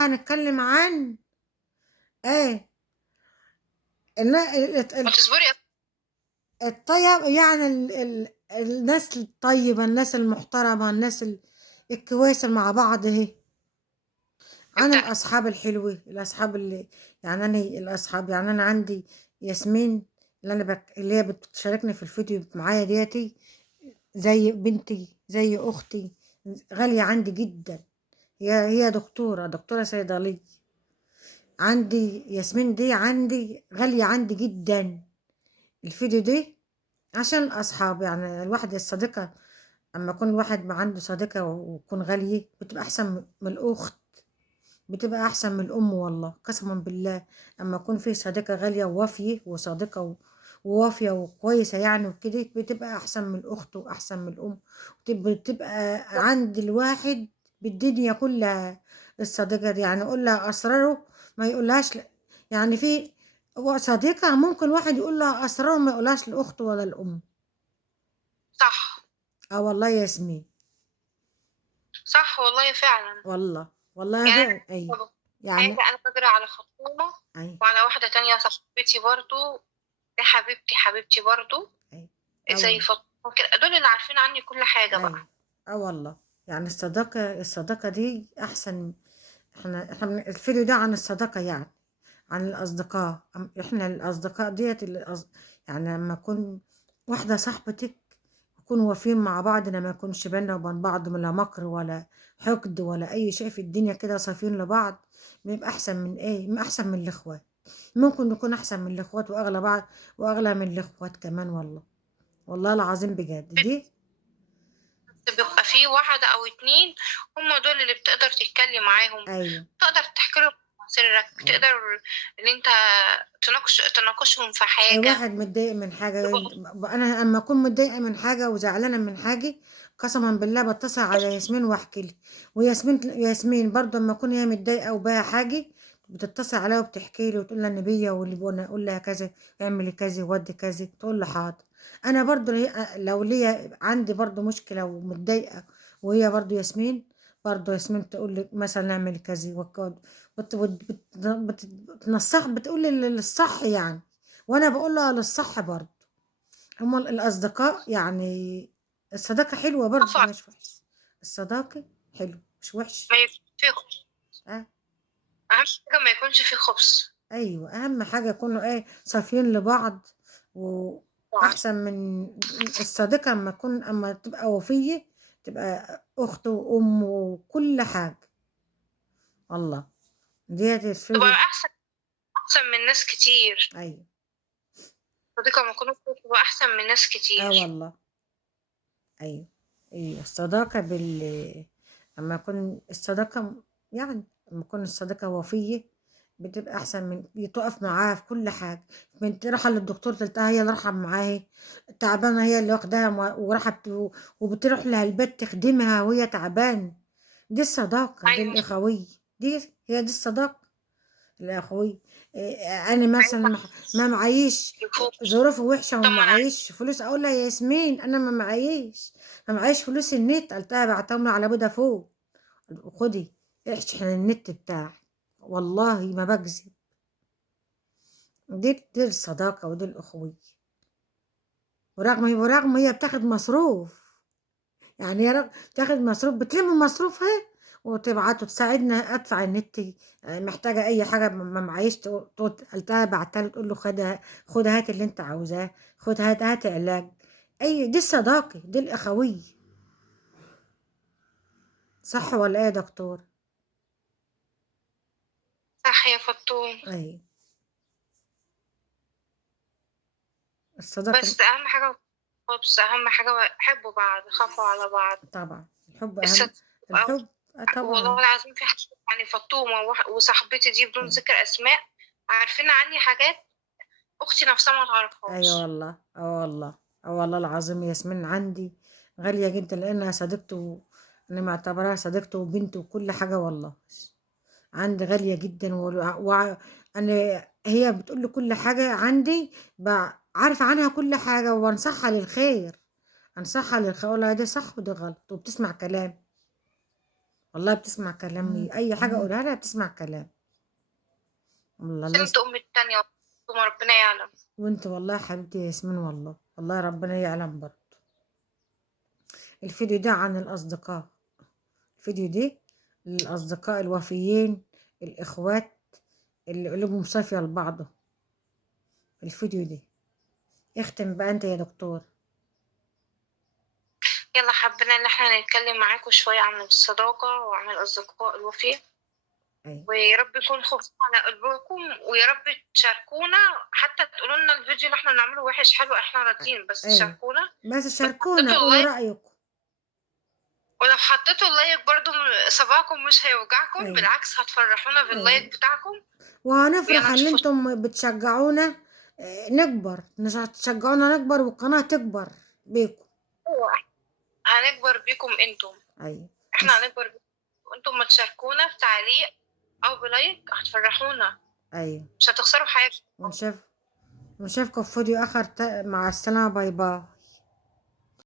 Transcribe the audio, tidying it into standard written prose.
هنتكلم عن ايه ما تصبري الطيب، يعني الناس الطيبة، الناس المحترمة، الناس الكويسة مع بعض اهي، عن ابدأي. الأصحاب الحلوة، الأصحاب يعني أنا الأصحاب، يعني أنا عندي ياسمين اللي هي بتشاركني في الفيديو معايا ديتي، زي بنتي، زي أختي، غالية عندي جدا. هي دكتورة صيدلية. عندي ياسمين دي، عندي غالية عندي جدا. الفيديو دي عشان الأصحاب، يعني الواحد الصديقة، أما يكون الواحد ما عنده صديقة وتكون غالية بتبقى أحسن من الأخت، بتبقى أحسن من الأم، والله قسما بالله. أما يكون في صديقة غالية ووافية، وصديقة ووافية وكويسة يعني وكده، بتبقى أحسن من الأخت وأحسن من الأم. بتبقى عند الواحد بالدنيا كلها الصديقة دي، يعني يقول لها أسراره ما يقولهاش يعني في صديقة ممكن واحد يقول لها أسراره ما يقولهاش لأخته ولا الأم. صح. اه والله يا ياسمين. صح والله فعلا. والله يعني فعلا، أيوة. أنا يعني حاجة أنا بجري على خطوبة أيوة. وعلى واحدة تانية صاحبتي برضو، دي حبيبتي حبيبتي برضو، أيوة. زي أول. فاطمة كده، دول اللي عارفين عني كل حاجة أيوة. بقى. اه والله. يعني الصداقة دي أحسن. احنا الفيديو ده عن الصداقة، يعني عن الأصدقاء. احنا الأصدقاء ديت يعني لما أكون واحدة صاحبتك، نكون واقفين مع بعض، ما يكونش بينا وبين بعض لا مكر ولا حقد ولا أي شيء في الدنيا، كده صافين لبعض. بيبقى أحسن من إيه؟ ما أحسن من الإخوات. ممكن نكون أحسن من الإخوات وأغلى بعض، وأغلى من الإخوات كمان، والله. والله العظيم بجد دي. بس بيبقى في واحدة أو اتنين، هم دول اللي بتقدر تتكلم معاهم، أيوه. تقدر تحكي لهم سرك، أيوه. تقدر إن أنت تناقشهم في حاجة. واحد متضايق من حاجة، يبقى أنا أما أكون متضايقة من حاجة وزعلانة من حاجة، قسما بالله بتصل على ياسمين واحكي لي. وياسمين برضه أما أكون هي متضايقة وباها حاجة، بتتصل عليا وبتحكي لي وتقول لها النبية، واللي بقولنا أقول لها كذا، اعملي كذا ودي كذا، تقول له حاضر. أنا برضه لو ليا عندي برضه مشكلة ومتضايقة، وهي برضه ياسمين، برضه ياسمين تقول لي مثلا اعملي كذا بتنصح، بتقول لي الصح يعني، وانا بقول له للصح برضه. هما الاصدقاء يعني، الصداقه حلوه برضه، رفع. مش وحش. الصداقه حلو مش وحش. ما يكونش فيه خبز. اه. أهم حاجة ما يكونش فيه خبز. ايوه، اهم حاجه يكونوا ايه، صافيين لبعض. واحسن من الصديقه اما تكون، اما تبقى وفيه، تبقى اخت وام وكل حاجه، والله. ديت تبقى الفيديو. أحسن من ناس كتير. ايوه. صديقة ما يكونوا تبقى أحسن من ناس اه كتير. والله. ايوه. ايوه الصداقه اما يكون الصداقه، يعني لما تكون الصداقه وفيه، بتبقى احسن من تقف معاها في كل حاجه. بنت رايحه للدكتور تلقاها هي اللي رايحه معاها، تعبانه هي اللي واخداها وراحه وبتروح لها البيت تخدمها وهي تعبانه. دي الصداقه، دي أيوة. الاخويه. هي دي الصداقه الأخوي. أنا مثلا ما معيش، يفوق. ظروفي وحشة وما طبعا. معيش فلوس، أقول لها يا ياسمين أنا ما معيش فلوس النت، قلتها بعتهم له على فودافون، خدي اشحن النت بتاعك، والله ما بكذب. دي الصداقة ودي الأخوية. ورغم هي بتاخد مصروف، يعني هي بتاخد مصروف، بتلم مصروفها وتبعته تساعدنا ادفع النت. محتاجه اي حاجه ما معيش، قلتها بعتها له، تقول له خد هات اللي انت عاوزاه، خد هات علاج. دي الصداقه، دي الاخويه. صح ولا ايه يا دكتور؟ صح يا فطوم. اي. الصداقه. بس أهم حاجة، بص أهم حاجة حبوا بعض، خافوا على بعض. طبعا الحب اهم. الصدق. الحب. والله طبعا. العظيم في حاجات، يعني فطومة وصاحبتي دي بدون اي. ذكر أسماء، عارفين عني حاجات أختي نفسها ما ايوه تعرفهاش. والله. اه والله. اه والله العظيم ياسمين عندي غاليه جدا، لانها صديقته. انا معتبرها صديقته وبنته وكل حاجه، والله. عندي غالية جدا، أنا هي بتقول لي كل حاجة عندي، عارفة عنها كل حاجة، وانصحها للخير. انصحها للخير، ولا ده صح وده غلط، وبتسمع كلام. والله بتسمع كلامي، اي حاجه اقولها لها بتسمع كلام. والله عشان الله انت ام التانية وما ربنا يعلم. وانت والله يا حبيبتي يا ياسمين، والله والله ربنا يعلم برضه. الفيديو ده عن الاصدقاء، الفيديو ده للاصدقاء الوفيين، الاخوات اللي قلوبهم صافيه لبعضه. الفيديو ده اختم بقى انت يا دكتور. يلا حبينا ان احنا نتكلم معاكم شوية عن الصداقة وعن الأصدقاء الوفية، ايوه ويا رب يكون خفيف على قلبكم، ويا رب تشاركونا، حتى تقولوا لنا الفيديو اللي احنا بنعمله وحش حلو، احنا راضيين، بس ايوه، تشاركونا. بس ولو شاركونا حطيتوا قولوا اللايك رايكم. ولو حطيتوا اللايك برضو صباعكم مش هيوجعكم، ايوه بالعكس هتفرحونا باللايك ايوه، بتاعكم. وهنفرح ويلا ان نشوفوا. انتم بتشجعونا. نكبر، تشجعونا نكبر والقناه تكبر بيكم. هنكبر بيكم انتم، ايوه احنا مش هنكبر بيكم، وانتم ما تشاركونا في تعليق او بلايك هتفرحونا، ايوه. مش هتخسروا حاجة. ونشوفكم في فيديو اخر. مع السلامه، باي باي.